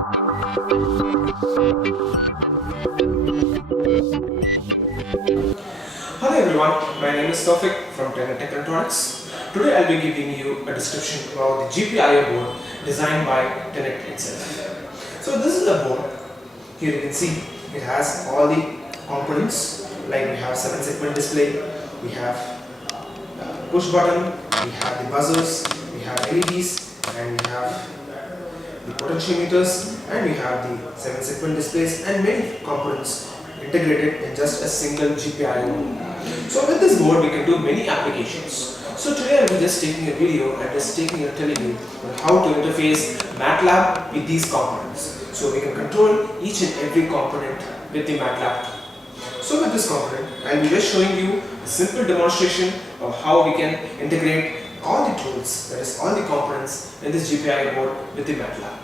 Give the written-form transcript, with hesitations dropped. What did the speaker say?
Hello everyone, my name is Tawfiq from Tenet Technetronics. Today I'll be giving you a description about the GPIO board designed by Tenet itself. So this is a board. Here you can see it has all the components, like we have 7-segment display, we have push button, we have the buzzers, we have LEDs, and we have the potentiometers, and we have the 7-segment displays and many components integrated in just a single GPIO. So with this board we can do many applications. So today I will be just taking a video and just telling you how to interface Matlab with these components. So we can control each and every component with the Matlab. So with this component, I will be just showing you a simple demonstration of how we can integrate all the tools, that is all the components in this GPIO board with the Matlab.